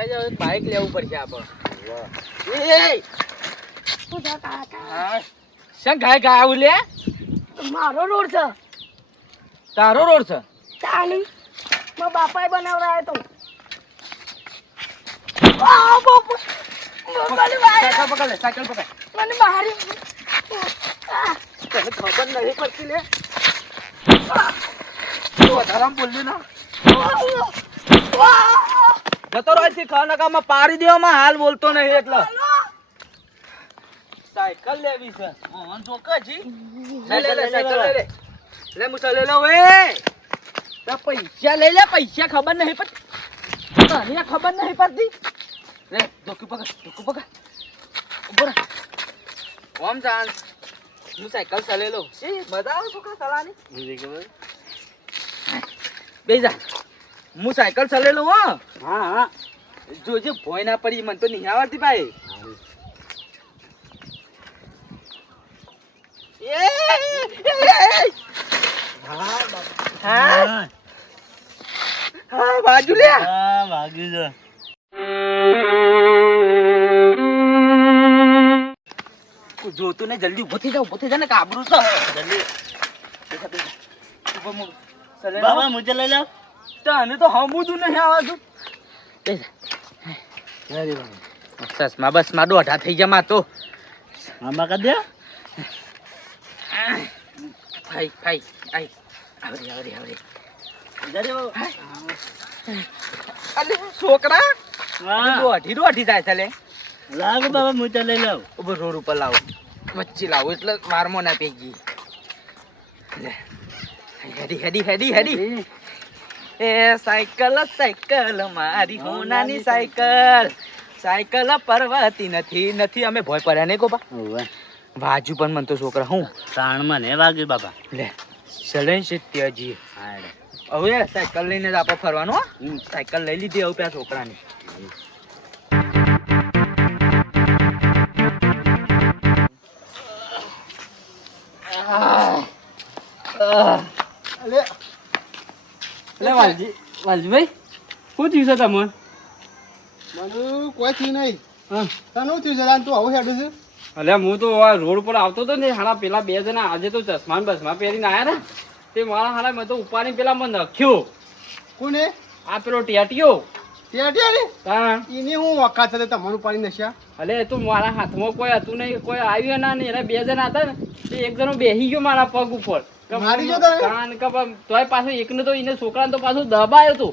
મોટા જાવ બાઈક લેવું પડશે આપણે. શા ગાય ગાય આવું લે? મારો રોડ છે. તારો રોડ છે? તાણી મારા બાપાએ બનાવરાયો તો. સાયકલ પકડ લે, સાયકલ પકડ. મને મારી તને ખબર નહીં પડતી લે. વધારામાં બોલલી ના. જતો રહો છે ખાના કામમાં પાડી દેવામાં હાલ બોલતો નહીં એટલે. સાયકલ લેવી છે. ઓન ચોકજી. લે સાયકલ લે. લે મુસા લે લો એ. તો પૈસા લઈ લે, પૈસા ખબર નહીં પડતી. તને ખબર નહીં પડતી. લે ડોકુ પકડ. ઉભો રહે. ઓમ ચાન્સ. હું સાયકલ ચલે લો. એ મજા આવે છોકરા ચલાની. મુજે ખબર. બેજા. હું સાયકલ ચલે લો હો. હા. જોજે ભોય ના પડી, મને તો નહીં આવડતી ભાઈ. હા બાજુ લે. હા ભાગી જો. જોતું ને જલ્દી ઉભો થઈ જા ને કાબરું છે. જલ્દી બાબા મુજે લઈ લો. તને તો હમુદું નહીં આવતું. ચશ્મા બસ માં દોઢા થઈ જા માં તો. આમાં કર દે. ભાઈ આવરે. અરે છોકરા દોઢી જાય છે લે. લાવ બાબા મુજે લઈ લાવ. ઉભો રોડ ઉપર લાવ, વચ્ચે લાવ એટલે વારમાં ના પેગી. લે હેડી. એ સાયકલ મારી હોનાની સાયકલ પરવાતી નથી અમે ભોય પડ્યા નહીં ગોપા. વાજુ પણ મન તો છોકરા હું તાણમાં ને વાગ્યું બાબા. લે ચલે સત્યજી. હવે સાયકલ લઈને જ આપણે ફરવાનું. સાયકલ લઈ લીધી હવે પેલા છોકરાની. વાલજીભાઈ શું થયું છે તમને? મને કોઈ થયું નહીં. તને શું થયું છે? તું આવું હેડું છે? અલ્યા હું તો રોડ પર આવતો હતો ને, હાલા પેલા બે જણા આજે તો ચશ્મા બસમાં પહેરીને આવ્યા ને, તે મારા હાલા મેં તો ઉપાડી પેલા મને નખ્યો. કોને? આ પેલો ટેટિયો. એને હું વખત છે તમારું પાણી નશ્યા? અલે તું મારા હાથમાં કોઈ હતું નહીં, કોઈ આવ્યું ના નહીં. એના બે જણા હતા ને, તે એક જણો બેસી ગયો મારા પગ ઉપર. તોય પાછો એકને તો એને છોકરાને તો પાછું દબાયો હતો,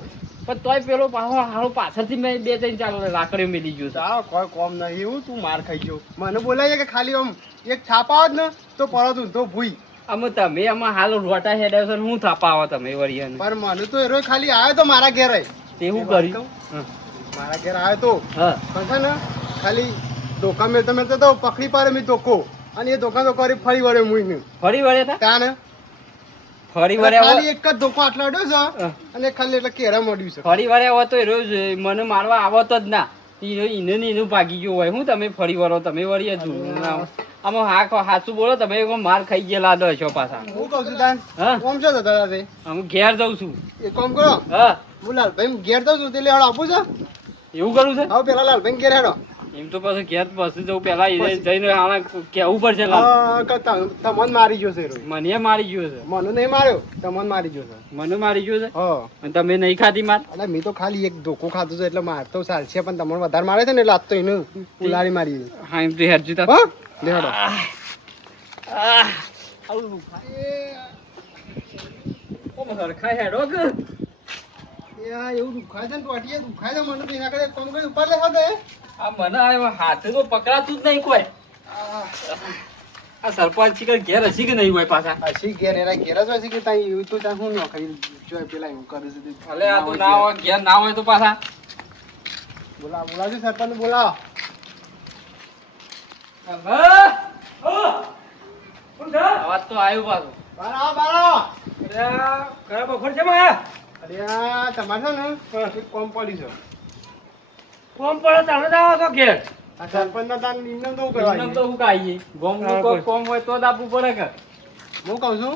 પણ તોય પેલો પાછો હારો પાછળથી મેં 2-3 ચાલ લાકડીઓ મેલી ગયો. સાવ કોઈ કોમ નહીં એવું. તું માર ખાઈ ગયો. મને બોલાય કે ખાલી આમ એક થાપા આવત ને તો પરત તો ભૂઈ. અમે તમે આમાં હાલ રોટા હેડાયો છે, હું થાપા આવો તમે વળી. પણ મને તો એરો ખાલી આવ્યો તો મારા ઘેર. એવું કર્યું? મારા ઘેર આવ્યો તો છે ને, ખાલી ધોકા મેળતો તો પકડી પાડે મેં ધોકો, અને એ ધોકા તો કરી ફરી વળે મુઈ. ફરી વળ્યા ત્યાં ફરી વળ્યા ખાલી એક જ ધોકો આટલો અડ્યો છે, અને ખાલી એટલે કેરા મળ્યું છે. ફરી વળ્યા હોય તો રોજ મને મારવા આવતો જ ના. એનું ભાગી ગયું હોય. હું તમે ફરી વળો, તમે વળી આમાં સાચું બોલો, તમે માર ખાઈ ગયેલા છો પાછા. હું કઉ છું તાન કોમ છો દાદા? હું ઘેર જઉં છું. એક કામ કરો. હા હું લાલભાઈ ઘેર જઉં છું, એટલે હેડો આપું છે. એવું કરું છે? હવે પેલા લાલભાઈ ઘેર હેડો. એમ તો પાછું ઘેર પાછું જવું પેલા જઈને કેવું પડશે. તમને મારી ગયો છે. મને મારી ગયો છે. મને નહીં માર્યો, તમને મારી ગયો છે. મને મારી ગયો છે? હા. તમે નહીં ખાધી માર? એટલે મેં તો ખાલી એક ધોકો ખાધું છે, એટલે માર તો ચાલશે, પણ તમને વધારે મારે છે ને એટલે આજ તો એને ઉલાડી મારી. હા એમ તો હેરજી તા. હા હેડો. હેડો કે એવું દુખાય છે ને, ટોટીએ દુખાય છે મને. તો એના કરે કોમ કરી ઉપર લેવા દે. આ મને હાથે તો પકડાતું જ નહીં કોઈ. આ સરપંચ શીખર ઘેર હસી કે નહીં હોય પાછા? હસી ઘેર એના ઘેર જ હસી કે ત્યાં એવું તો ત્યાં શું ન ખાઈ જોય પેલા એવું કરે છે. ભલે આ તો ના હોય, ઘેર ના હોય તો પાછા બોલાવજો સરપંચ બોલાવો. અવાજ તો આવ્યો પાછો. બારો બારો. કયા બફર છે માં? અરે તમારે છે ને કોમ પડી છે. કોમ પડે તમે જાઓ છો ઘેર? આ સરપંચ ના તાન નિયમ તો કરવા નિયમ તો હું કાઈએ. ગોમનું કોઈ કોમ હોય તો જ આપવું પડે કે. હું કહું છું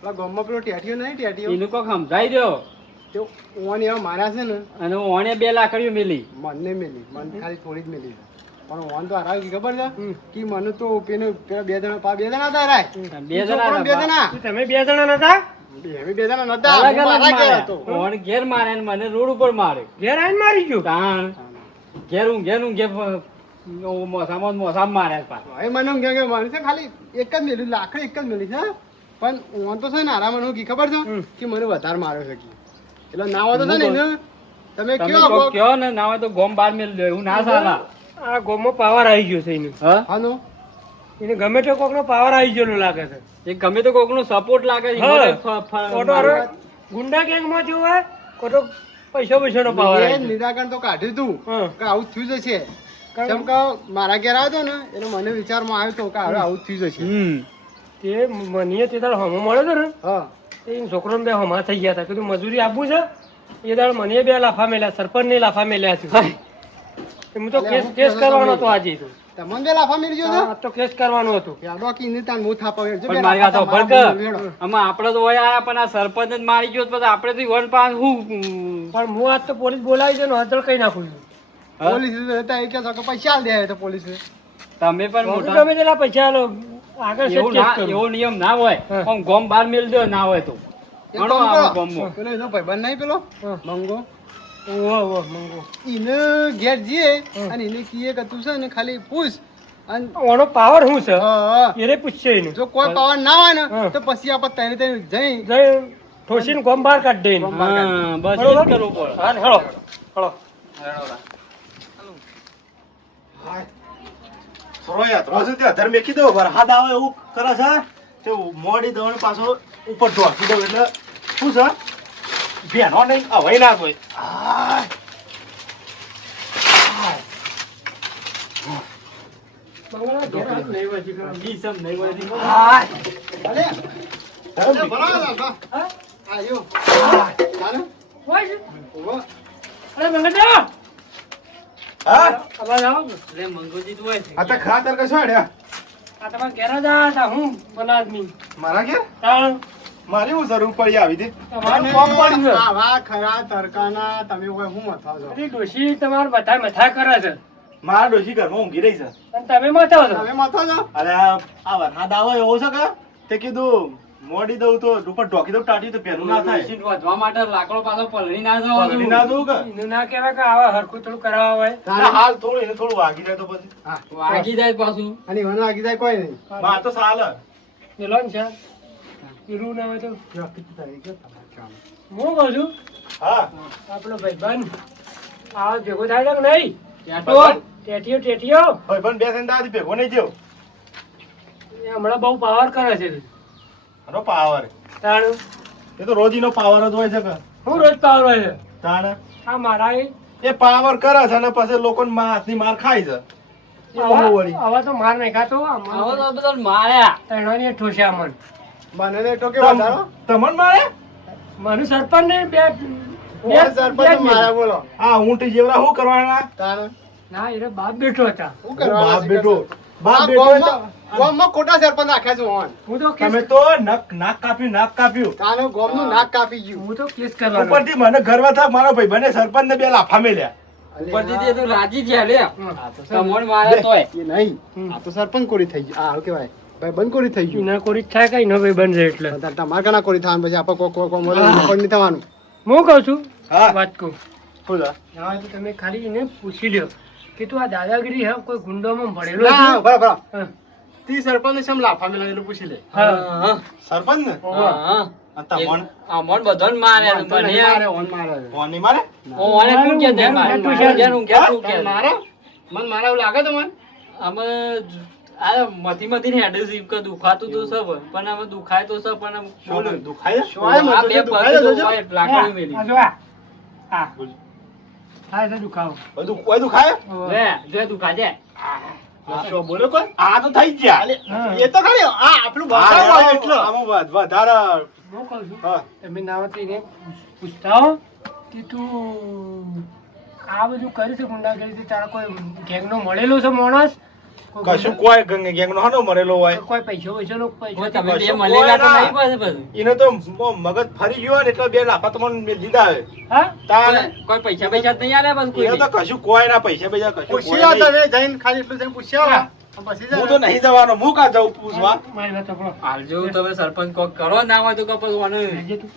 પેલા ગામમાં પેલો ટેટીઓ નહીં, ટેટીઓ એનું કોક સમજાઈ દો. તો ઓન એવા માર્યા છે ને અને ઓણે 2 લાકડીઓ મેલી. મને મેલી મને ખાલી થોડી જ મેલી છે. પણ ઓન તો હરાવ ખબર છે કે મને તો પેલા 2 જણા હતા હરાય. 2 જણા હતા. 2 જણા તમે 2 જણા નતા? અમે 2 જણા નતા. અલગ હું અલગ મારા ઘેર માર્યા. હતો. ઓણ ઘેર મારે ને મને રોડ ઉપર મારે. ઘેર આવીને મારી ગયો. તાણ ઘેર મોસામાં માર્યા પાછા. ભાઈ મને એમ કે મને છે ખાલી એક જ મેલી લાકડી એક જ મેલી છે. પણ ઓન તો છે ને આરામ મને ખબર છે કે મને વધારે માર્યો છે કે. એટલે ના હોય તો છે ને એને તમે તમે કયો કોક કયો ને ના હોય તો ગોમ બાર મેલ દો એવું ના ચાલે. આ ગોમમાં પાવર આવી ગયો છે એને. હા હાનો એને ગમે તે કોકનો પાવર આવી ગયેલો લાગે છે. એ ગમે તો કોકનો સપોર્ટ લાગે છે. હા. ઈવોને ખોટો હારો ગુંડા ગેંગમાં જો હોય ખોટો પૈસાનો પાવર મેં આવી ગયો. નિરાકરણ તો કાઢ્યું તું હા. કે આવું થયું જ છે. કેમ કે મારા ઘેર આવ્યો ને એટલે મને વિચારમાં આવ્યો તો કે હવે આવું થયું જ છે. તે મને તે દાડો હમો મળ્યો હતો ને હા તે છોકરોને 2 હમા થઈ ગયા હતા. કીધું મજૂરી આપવું છે. એ દાડો મને 2 લાફા મેલ્યા, સરપંચને લાફા મેલ્યા છે. હું તો કેસ કરવાનો હતો આજે તો. તમને બે લાફા મેલી ગયો આ તો કેસ કરવાનો હતો. યાદો કી ને તાન મો થાપા વેડજો. પણ મારી વાત સાંભળ કે આમાં આપણે તો હોય આયા પણ આ સરપંચ જ મારી ગયો તો પછી આપણે તો ઈવોન પાસ હું પણ હું આજ તો પોલીસ બોલાવી છે ને હજળ કઈ નાખું છું. પોલીસ હતા એ કે કે પૈસા આલ દે તો પોલીસ તમે પણ હું મોટા ગમે તેટલા પૈસા આલો આગળ એવું કેસ ના કરું. એવો નિયમ ના હોય. હા. આમ ગોમ બાર મેલ દો ના હોય તો ઘણો આવે ગોમમાં. પેલો એનો ભાઈબંધ નહીં પેલો હા. મંગો ઓહો મંગો એને ઘેર જઈએ અને એને કીએ કે તું છે ને ખાલી પૂછ અને ઓનો પાવર શું છે હા, એને પૂછશે એનું. જો કોઈ પાવર ના હોય ને હા. તો પછી આપણે તને જઈ જઈ ઠોસીને ગોમ બહાર કાઢી દે એને. હા, બસ એ જ બરોબર? કરવું પડે. હા ને, હેળો હેળો. મેકી દો વરસાદ આવે એવું કરે છે તે મોડી દવણ પાછો ઉપર ઢોકી દઉં એટલે શું છે ભેનો નહીં હવે ના કોઈ મંગળા ઘેર હાથ નહીં વાજી કરો. ડીસમ નહીં હોય તી. અલે અલે બરાબર બા હા? આયો ચાલો હોય છે? ઉભો અરે મંગળા હા અવાજ આવો ને. એટલે મંગોજી તો હોય છે. આ તો ખાતર કશો હેડ્યા આ તમારા ઘેર જ આયા હતા હું ભલા આદમી. મારા ઘેર તાણ મારી હું જરૂર પડી આવી હતી તમારું કોમ પડ્યું છે. આવા ખરા તરકાના તમે કોઈ હું મથા છો બધી ડોશી તમારા બધા મથા કરે છે મારા ડોશી ઘરમાં ઊંઘી રહી છે અને તમે મથાવો છો. તમે મથો છો અરે આ વરસાદ આવે એવો છે કે તે કીધું મોડી દઉં તો ઉપર ઢોકી દઉં ટાટી તો પેલું ના થાય મશીન વધવા માટે લાકડો પાછો પલળી ના પલળી ના જવાનું. દઉં કે એનું ના કહેવાય કે આવા હરખું થોડું કરાવવા હોય. ના, હાલ થોડું એને થોડું વાગી જાય તો પછી હા વાગી જાય પાછું. અને મને લાગી જાય કોઈ નહીં માં તો સાલ પેલો ને છે પીરું ના હોય તો હું કહું છું હા આપણો ભાઈબંધ આ ભેગો થાય છે કે નહીં? ટેટો. ટેટીઓ ટેટીઓ ભાઈ પણ બે ત્રણ દાદી ભેગો નહીં જેવો એ હમણાં બહુ પાવર કરે છે. આનો પાવર તાણ એ તો રોજીનો પાવર જ હોય છે કે હું રોજ પાવર હોય છે. તાણ આ મારા એ પાવર કરે છે અને પછી લોકોને હાથની માર ખાય છે એ બહુ વળી આવા તો માર નહીં ખાતો. આવો તો બધા માર્યા. ત્રણોને ઠોસ્યા મન. મને ને ટોકે વધારો તમને મારે મનુ સરપંચ ને બે ઓર સરપંચ મારા બોલો આ ઊંટ જેવડા શું કરવાના તારે ના એ બાપ બેઠો હતા. શું બાપ કરવાના બેટો આ બાપ બેટો હોય તો ગામમાં ખોટા સરપંચ નાખ્યા છે ઓન હું તો કેસ તમે તો નાક કાપ્યું તાનો ગામનું નાક કાપી ગયું હું તો કેસ કરવાનો. ઉપરથી મને ગર્વ થાય મારો ભાઈ બને સરપંચ ને 2 લાફા મેલ્યા ઉપરથી તે તો રાજી થયા લે. હા. તમોન મારે તોય. એ નહીં આ તો સરપંચ કોરી થઈ ગયું આ શું કહેવાય ભાઈ બંધ કોરી થઈ ગયું એના કોરી જ થાય કઈ ન ભાઈ બનશે એટલે તાર તમારે કના કોરી થવાનું પછી આપણે કોઈ પણ નહીં થવાનું હું કહું છું હા વાત કહું શું છે? હા તો તમે ખાલી એને પૂછી લ્યો કે તું આ દાદાગીરી હે કોઈ ગુંડોમાં ભણેલો ના છે? બરાબર હા. તી સરપંચ ને શેમ લાફા મેલા એટલું પૂછી લે હા. સરપંચ ને હા. આ તમોન અમોન બધાને મારે મને મને મારે ઓન મારે કોણ નહીં મારે ઓને તું કે દે મારે તું તું કે તું કે તું કે મારે મને મારે એવું લાગે તો મને અમે આ મથી ને હેડે જીવ કે દુખાતું તો સબ પણ અમે દુખાય તો સબ પણ અમે શું દુખાય છે? શોય આ બે મજૂરી દુખાય પગ છે દુખાય, લાકડી મેલી. આ જો આ. આ. આ છે દુખાવો. બધું કોઈ દુખાય લે જો દુખાજે. આ શું બોલો કોઈ આ તો થઈ ગયા હા. એ તો ખરી આ આપણું આ બતાવો એટલો આમાં વધારે હું કહું છું હા તમે નાવતીને પૂછતા હો કે તું આ બધું કરી છે ગુંડાગીરી તારા કોઈ ગેંગનો મળેલો છે માણસ કશું કોઈ ગેંગનો હાનો મરેલો હોય કોઈ પૈસો વૈસો પૈસો તમે બે કશું મળેલા તો કોઈ નહીં પાછું બધું. એને તો મગજ ફરી ગયો ને એટલે બે લાફા તમને મેલ દીધા હવે હા તાન કોઈ પૈસા પૈસા જ નહીં આલે પાછું એને તો કોઈ. કશું કોઈ ના પૈસા પૈસા કશું કોઈ પૂછ્યા નહીં. તમે જઈને ખાલી એટલું જઈને પૂછ્યા પછી હું તો નહીં જવાનો હું કાં જાઉં પૂછવા મારી વાત સાંભળો. હાલજો તમે સરપંચ કોક કરો ના હોય તો કપાસ વાનું. લેજે તું.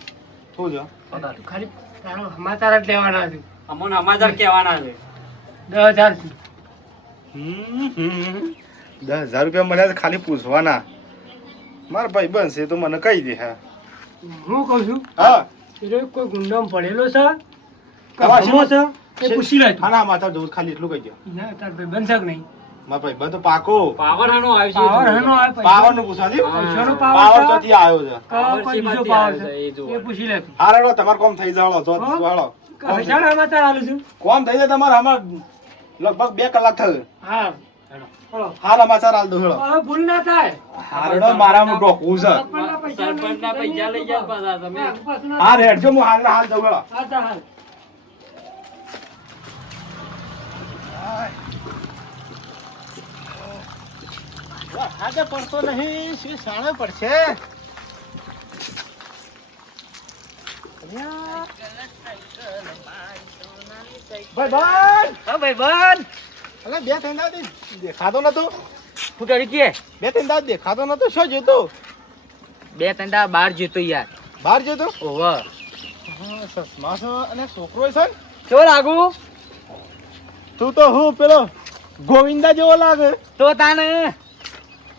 શું છે તું ખાલી તારો સમાચાર જ લેવાના છે અમોને સમાચાર કહેવાના છે. 10,000 થી. 10,000 રૂપિયા મળ્યા તો ખાલી પૂછવાના મારા ભાઈ બનશે તો મને કહી દે હા હું કહું છું હા પેલો કોઈ ગુંડામાં પડેલો છે આવા ગમો છે? છે એ પૂછી લે તું. હા ના માતા જોઉં ખાલી એટલું કહી દો ના તાર ભાઈ બનશે કે નહીં મારા ભાઈ બંધ તો પાકો પાવર હાનો આવ્યો છે. પાવર હનો આવે પાવર નું પૂછવા દે પૈસાનો પાવર પાવર ચોથી આવ્યો છે કોઈ બીજો પાવર છે એ પૂછી લે તું. હારો તમારે કોમ થઈ જાવ તો હો? હાલો કશાના સમાચાર આલું છું કોમ થઈ જાય તમારે આમાં લગભગ 2 કલાક થયો હા ચલો. હાલ સમાચાર હાલ દો હેડો હવે ભૂલ ના થાય હારડો મારામાં ડોકવું છે સરપંચના પૈસા લઈ જાઓ પાછા તમે. હા રેડજો હું હાલ હાલ દઉં હેડો હાલ આજે પડતો નહીં શી સાણે પડશે ભાઈ હા ભાઈ બન અલે બે ત્રણ દાવ દેખાતો નતો શું કરી કે બે ત્રણ દાવ દેખાતો નતો શું જોતો બે ત્રણ દાડા બહાર જતો યાર. બહાર જોતો ઓહો હા સસમા છે અને છોકરો છે ને કેવો લાગુ તું તો હું પેલો ગોવિંદા જેવો લાગે તો તાને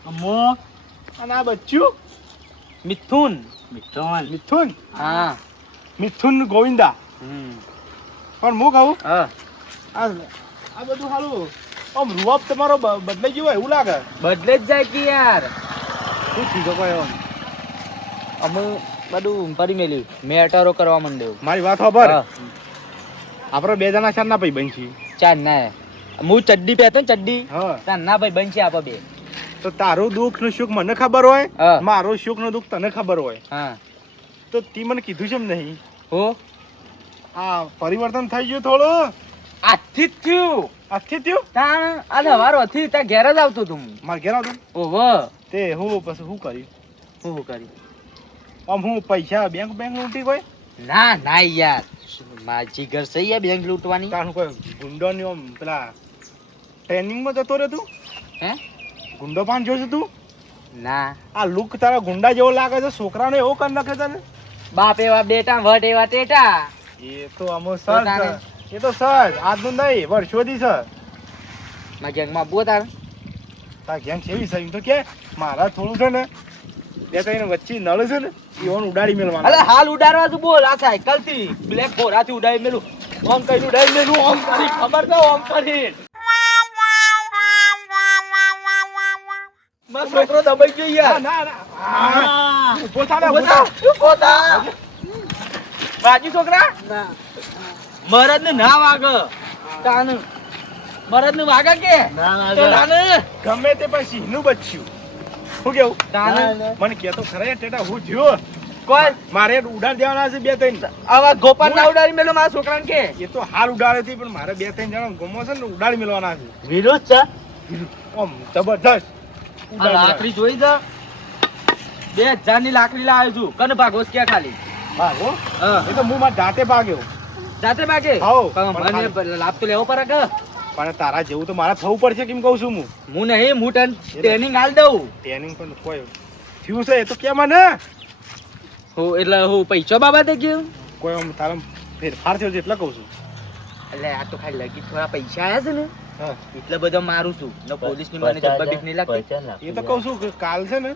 અમ્મો અને આ બચ્ચું મિથુન. મિથુન હા મિથુન ગોવિંદા પણ હું કહું હા આ બધું સારું આમ રૂઆબ તમારો બદલાઈ ગયો હોય એવું લાગે બદલે જ જાય કે યાર. શું થયું કયો અમે બધું ફરી મેલ્યું મેટરો કરવા માંડ્યો. મારી વાત ખબર હા. આપણે બે જણા ચાર ના ભાઈ બન છીએ ચાર ના હું ચડ્ડી પહેરતો ને ચડ્ડી હા તાર ના ભાઈ બનશે આપો બે. તો તારું દુઃખ નું સુખ મને ખબર હોય હા. મારું સુખ નું દુઃખ તને ખબર હોય હા તો તી મને કીધું છે એમ નહીં હો આ પરિવર્તન થઈ ગયું થોડું આજથી જ થયું. આજથી થયું તાણ આ સવારો હતી ત્યાં ઘેર જ આવતો તું. મારે ઘેર આવતું ઓહો તે હું પછી શું કર્યું શું કરી આમ હું પૈસા બેંક લૂંટી કોઈ ના ના યાર માજી ઘર સહી યાર બેંક લૂંટવાની. કારણ કોઈ ગુંડો ની આમ પેલા ટ્રેનિંગ માં જતો રહ્યો તું હે ગુંડો પાન જોયું તું ના આ લુક તારા ગુંડા જેવો લાગે છે છોકરાને એવો કરી નાખે તને બાપ એવા બેટા વટ એવા ટેટા. એ તો અમો સર છે. એ તો સર આજનું નહીં વર્ષોથી છે માં ગેંગમાં આપવું તાર તાર ગેંગ કેવી છે એમ તો કે મારા થોડું છે ને બે ત્રણ વચ્ચે નળ છે ને ઈવન ઉડાડી મેળવાનું અલે હાલ ઉડાડવા તું બોલ આ સાયકલ થી બ્લેક ઘોડા થી ઉડાડી મેલું ઓમ કઈ ઉડાડી મેલું ઓમ કરી ખબર છે ઓમ કરી મારો છોકરો દબાઈ ગયો યાર. ના ના ઉભો થા ને, ઉભો ઉભો થા. થા, ઉભો થા. બાજી છોકરા મરદ ને ના વાગ તાન મરદ ને વાગે કે તો તાને ગમે તે પણ સિંહનું બચ્યું શું કેવું તાને મને કહેતો ખરા યાર ટેટા હું થયો કોઈ મારે ઉડાડ દેવાના છે બે ત્રણ આવા ગોપાલ ના ઉડાડી મેલો મારા છોકરાને કે એ તો હાલ ઉડાડે હતી પણ મારે બે ત્રણ જણા ગમો છે ને ઉડાડી મેળવાના છે વિરોધ છે આમ જબરદસ્ત આ લાકડી જોઈ દે 2000 ની લાકડી લાવ્યો છું કન ભાગોસ કે ખાલી ભાગો હા એ તો હું મારા જાતે ભાગ્યો જાતે ભાગે હાઉ. પણ મને લાભ તો લેવો પડે કે પણ તારા જેવું તો મારે થવું પડશે કેમ કહું છું હું હું નહીં હું ટ્રેનિંગ હાલ દઉં ટ્રેનિંગ પણ કોઈ થયું છે એ તો કે મને હું એટલે હું પૈસા બાબતે ગયું કોઈ આમ તારા ફેરફાર થયો છે એટલે કહું છું એટલે આ તો ખાલી લગી થોડા પૈસા આયા છે ને હા એટલે બધો મારું છું ને પોલીસ ની મને જબ્બા બીક નહીં લાગતી એ તો કહું છું કે કાલ છે ને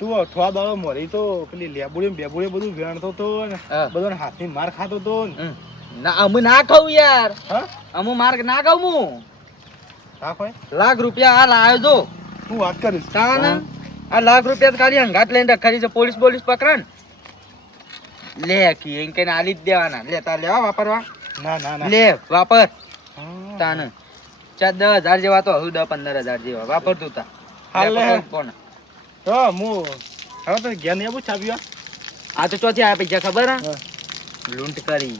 તું અઠવા દાડો મરી તો પેલી લેબુડી બેબુડી બધું વેણતો તો ને હા. બધો હાથની માર ખાતો તો ને ના અમે ના ખાવું યાર હા અમે માર્ગ ના ખાવું હું હા કોઈ લાખ રૂપિયા હાલ આવ્યો જો હું વાત કરીશ તાને આ લાખ રૂપિયા તો ખાલી હંગાત લઈને રખાડી છે પોલીસ પકડે ને લે કી એમ કઈને આલી જ દેવાના લે તાર લેવા વાપરવા ના ના ના લે વાપર હા. તાને 10,000 જેવા તો હું 10-15,000 જેવા વાપર તું તા હાલ લે. કોણ તો હું હવે તો ઘેર નહીં આવું ચાવ્યા આ તો ચોથી આ પૈસા ખબર હે હા. લૂંટ કરી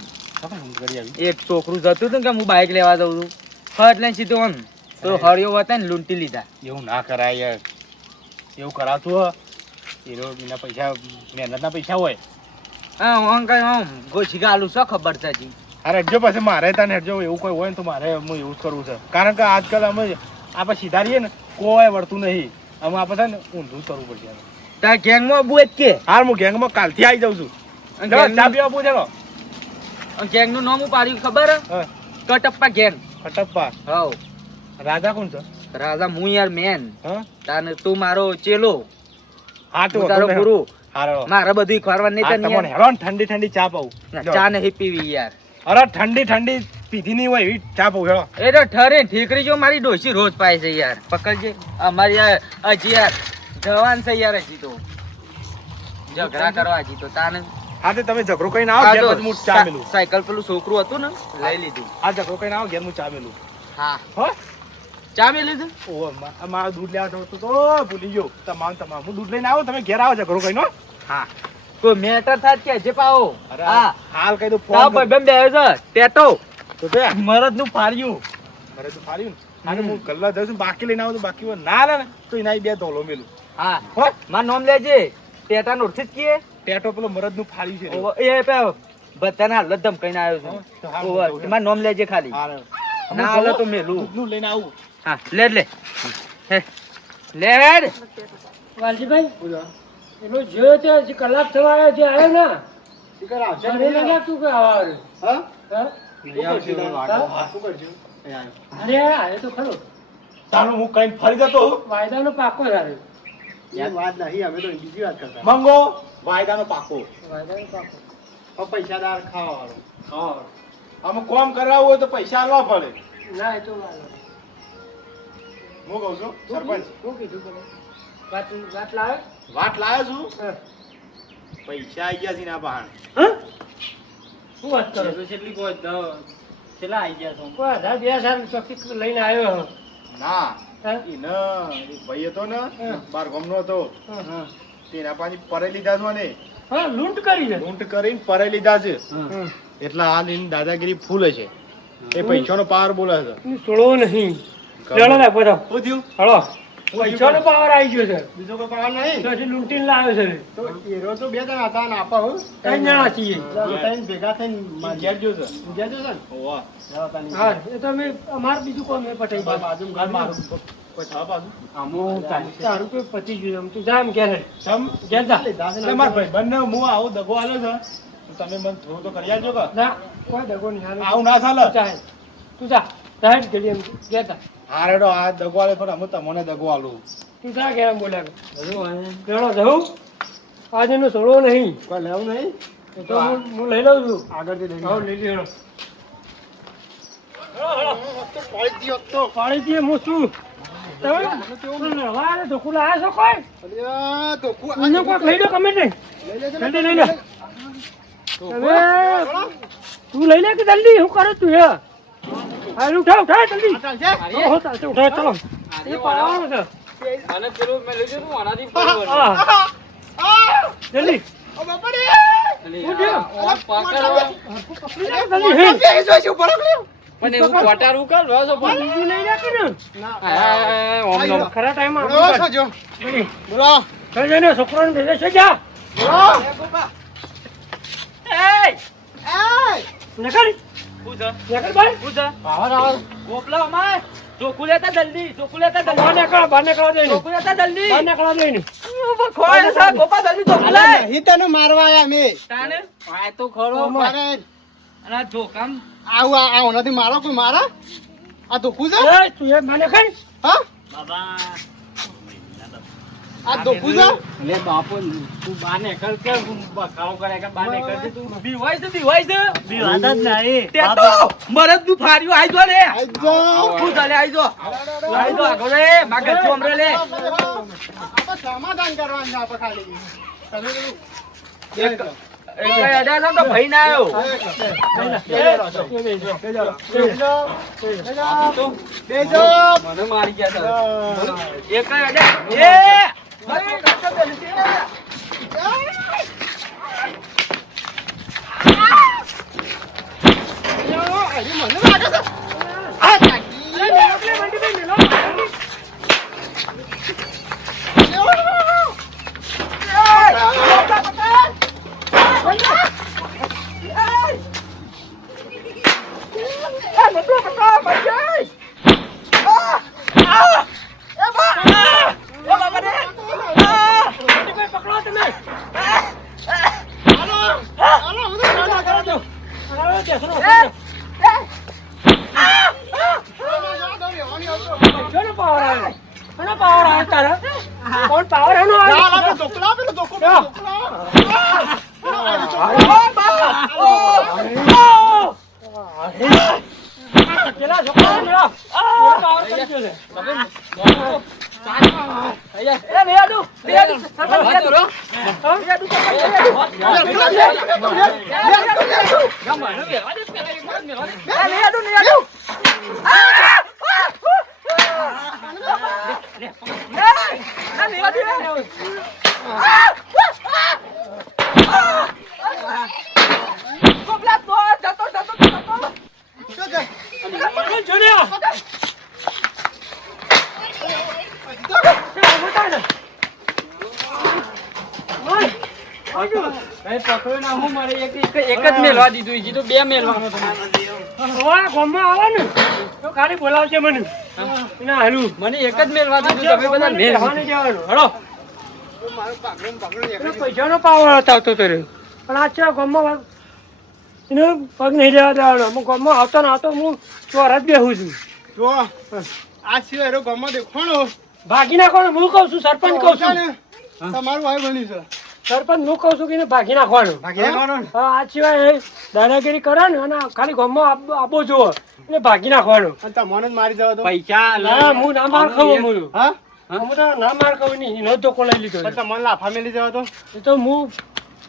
કરી આવી એક છોકરું જતું હતું કે હું બાઈક લેવા જઉં છું ફટ લઈને સીધું આમ તો હળિયો હતા ને લૂંટી લીધા. એવું ના કરાય યાર, એવું કરાતું હો એનો બીના પૈસા મહેનતના પૈસા હોય. હા હું કઈ આમ ગોછી ગાલું શું ખબર છે જી. અરે હટજો પછી મારે તને હટજો એવું કોઈ હોય ને તો મારે હું એવું જ કરવું છે. કારણ કે આજકાલ અમે આપણે સીધા રહીએ ને કોઈ વળતું નહીં. અમે આપણે છે ને ઊંધું જ કરવું પડશે. તાર ગેંગમાં બુ જ કે હાર હું ગેંગમાં કાલથી આવી જાઉં છું. ચલો, ચા પીવા પૂછે લો. ગેંગ નું નામ પાડ્યું ખબર હે? હા, કટપ્પા ગેંગ. કટપ્પા. હવ રાજા કોણ છે? રાજા હું યાર મેન. હા, તાને તું મારો ચેલો, હા તો હું તારો ગુરુ. હારો. મારે બધું ખવારવા નહીં તને તમને હેરાન ઠંડી ઠંડી ચા પાઉં. યાર. ચા નહીં પીવી યાર. અરે ઠંડી ઠંડી પીધી નહીં હોય એવી ચા પાઉં. હેલો. એ તો ઠરે ઠીકરી જો મારી ડોશી રોજ પાય છે યાર. પકડજે અમારી યાર હજી યાર જવાન છે યાર હજી તો. ઝઘડા કરવા હજી તો તાને. હા તો તમે ઝઘડો કરીને આવો આ ઘેર જો પછી હું ચા મેલું. સાયકલ પેલું છોકરું હતું ને લઈ લીધું. આ ઝઘડો કરીને આવો ઘેર હું ચા મેલું. હા હો ચા મેં લીધું. ઓ મારું દૂધ લેવા જતો તો ભૂલી ગયો. તમામ હું દૂધ લઈને આવો તમે ઘેર આવો ઝઘડો કરીને. હા કોઈ મેટર થાય કે જે પાવો. અરે હા હાલ કહી દો તાવ ફોન ભાઈ બેન બેહ્યો છે ટેટો તો તે મરદ નું ફાડ્યું. અરે તું ફાડ્યું ને અને હું ગલ્લા જઉં છું બાકી લઈને આવું તો બાકી હોય ના લે ને તો એના બે ધોલો મેલું. હા હો માર નામ લેજે ટેટા નો ઓળખી જ કીએ. ટેટો પેલો મરદ નું ફાડ્યું છે. ઓવો, એ પે બધાને હાલત ધમકાઈને આવ્યો છું. તો હાલ ઓવો, હું માર નામ લેજે ખાલી. હાલ. ના હાલે તો મેલું. દૂધનું લઈને આવું. હા લે લે હે લે હેડ. વાલજીભાઈ એનો જે છે જે કલાક થવા આવ્યો જે આવ્યો ને શિકાર આવશે મને નહીં નહીં આવે. લાગતું કે આવા આવે. હા? હા? નહીં આવશે તારું વાગો. શું કરજો? અહીં આવ્યો. અરે આવ્યો તો ખરો તારું હું કઈ ફરી જતો હું. વાયદાનો પાકો સારો એ વાત નહીં, અમે તો બીજી વાત કરતા. મંગો વાયદાનો પાકો. વાયદાનો પાકો હવે પૈસાદાર ખાવાવાળો. હા અમે કોમ કરાવવું હોય તો પૈસા આલવા પડે. ના એ તો વાયદો. હું કહું છું સરપંચ શું કીધું તમે વાત વાત લાવે વાત લાવ્યો છું. હા. પૈસા આઈ ગયા છે ના બહાર. હા? શું વાત કરો છો? કેટલી કોઈ છેલ્લા આવી ગયા છો. કોઈ 1000 ચોકી લઈને આવ્યો હું. ના હા? ઈને એક ભાઈ હતો ને હા. બાર ગામનો હતો. હા. તેના પાછી પરે લીધા છે ને હા લૂંટ કરી છે લૂંટ કરીને પરે લીધા છે. હા. એટલે હાલ એની દાદાગીરી ફૂલ છે. એ પૈસાનો પાવર બોલે છે. એની સોળો નહીં ચાલો ને બધો શું થયું? હળો પૈસાનો પાવર આવી ગયો છે બીજો કોઈ પાવર નહીં. તો હજી લૂંટીને લાવ્યો છે તો એરો તો બે જણા હતા ને આપા હું. 3 જણા છીએ ત્રણ ભેગા થઈને ઘેર ગયો છે. ગયા છો ને? ઓવા. જવા તાની. હા એ તો અમે અમારે બીજું કોમ એ પટાઈ બા- ગયું. બાજુમાં હાલ ઘરમાં. મારું કોઈ થવા બાજુ. તારું કોઈ પતી ગયું એમ તું જા એમ ઘેર હેડ. સમ ઘેર જા લીધા છે ને? એટલે મારા ભાઈબંધને હું આવું દગો આલ્યો છે તો તમે મને થોડું તો કરી આપજો કે ના કોઈ દગો નહીં હાલે. આવું ના ચાલે. જા હેડ. તું જા જા હેડ ઘડી એમ ઘેર જા હા રેડો આ દગો આલ્યો પણ અમે તમને દગો આલું. તું જા ઘેર એમ બોલ્યા પેલો જવું આજે નો સોળો નહીં કોઈ લેવું નહીં? એ તો હું લઈ લઉં છું આગળથી લઈ હા લઈ લ્યો તો પહોંચી ગયો તો. પાણી પીએ હું શું તમે હવારે ધોકું લાયા છો કોઈ અરે આ તો કુ- એને કોઈક લઈ લો ગમે તે લઈ લેજે જલ્દી લઈ લે હવે તું લઈ લે કે જલ્દી શું કરે તું હે હા ઉઠાવ ઉઠાવ જલ્દી ચાલશે? ઓહો ચાલશે ઉઠાવ ચલો એ પાડવાનું છે અને પેલું મેં લીધું તું આનાથી હા આ! જલ્દી ઓ બાપા રે! ઉઠ્યો પકડી લે. જલ્દી હે એ જોઈ શું ભરક લ્યો. પણ એવું કોટારું કર રોજો પણ બીજું લઈ લે કે ને ના. ખરા ટાઈમ બોલો, સોજો. બોલો. જઈને છોકરાને ભેજે છે જા બોલો. એ એય! નકર પૂજા નકર ભાઈ પૂજા આવો, આવો. ગોપલા અમાર ચોકુ લેતા જલ્દી ચોકુ લેતા બહાર જલ્દી નીકળો દે ચોકુ લેતા જલ્દી બહાર નીકળો દે ખોય છે ગોપા જલ્દી ચોકુ લે અલા, નહીં તને મારવા આયા અમે. તાને આ તો ખરો મારે અને આ જોકામ આવું નથી મારો કોઈ મારા આ ધોકું છે એ તું એ મને ખાઈ હા બાબા આ ધોકું છે લે બાપુ તું બાને કર કે બખાડો કરે કે બાને કર દે તું બીવાય છે બીવાતા જ નહીં તે તો મરદ નું ફાડ્યું આઈ જો લે આઈ જાઓ. તું ચાલે આઈ જો આગળ રે માગે ચોમરે લે આપણે સમાધાન કરવાનું છે આપણે ખાલી તમે પેલું એક એક અડા તો ભાઈ ના આવ્યો બેજો મને મારી ગયા હતા એક અડા એ બસ કાચો બેલી છે મને લાગે છે આ તાકી. પેલા છોકરા પેલા પાવર કરી ગયો છે. એ નિરાદુ, નિરાદુ, સરપંચ નિરાદુ. નિરાદુ, નિરાદુ, નિરાદુ. કોપલા તો જતો જતો જતો. શું છે? જોડ્યા એક જ મેલવા દીધું, હજી તો બે મેલવાનો હતો. ગામમાં આવે ને તો ખાલી બોલાવશે મને ના હાલું મને એક જ મેલવા દીધું, તમે બધા મેલ. જવાનું હળો મારું પાઘડું પાઘડું પેલો પૈસાનો પાવર આવતો હતો રે પણ આ છે ગામમાં એનો પગ નહીં લેવા દેવાનો હું ગામમાં આવતો ને આવતો હું ચોર જ બેહું છું જો આ સિવાય એનો ગામમાં દેખવાનો ભાગી નાખવાનું હું કહું છું સરપંચ કહું છું તમારું ભાઈ બન્યું છે સરપંચ હું કહું છું કે એને ભાગી નાખવાનું ભાગી નાખવાનો ને? હા આ સિવાય એ દાદાગીરી કરે ને અને ખાલી ગામમાં આબો જોવો એટલે ભાગી નાખવાનું અને તમને જ મારી જવા દો પૈસા ના હું ના માર ખાવું હું હા હું તો ના માર ખાવું નહીં એનો ધોકો લઈ લીધો પણ તમને લાફા મેલી જવા દો એ તો હું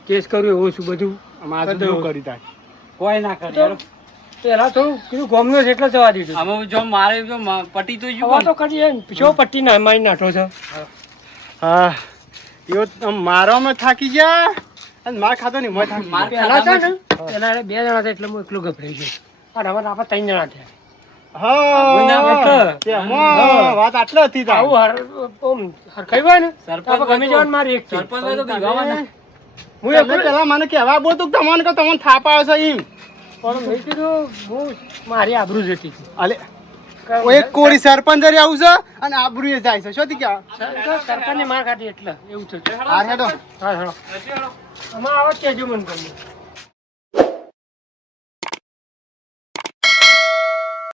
કેસ કર્યું એવું છું બધું અમારે કરી દઉં. કરી તાર કોઈ ના તો કરે. પેલા થોડું કીધું ગામનો છે એટલે જવા દીધું આમાં જો મારે જો પટી તો હવે તો કરી એમ પીછો પટ્ટી ના મારી નાખો છે હા એવો મારવામાં થાકી ગયા અને માર ખાતો નહીં મોય થાકી માર ગયા. પેલા છે ને પેલા બે જણા હતા એટલે હું એકલું ગભરાઈ ગયો અને હવે આપણે ત્રણ જણા થયા હા તેમાં વાત આટલી હતી તાર. આવું ઓમ હરખાઈ હોય ને સરપંચ તો આપણે ગમે જવાનું મારી એક સરપંચ હોય તો બીવાવાના. હું તમે એકલો પેલા મને કહેવા બોલ તું તમને કે તમને થાપ આવે છે એમ પણ મેં કીધું હું મારી આબરૂ જતી હતી અલે એક કોરી સરપંચ જરી આવું છે અને આબરૂ એ જાય છે શું થી ક્યાં સરકારની માર ખાધી એટલે એવું થયું હા હેડો હા હા આમાં આવત કેજો મને ગમે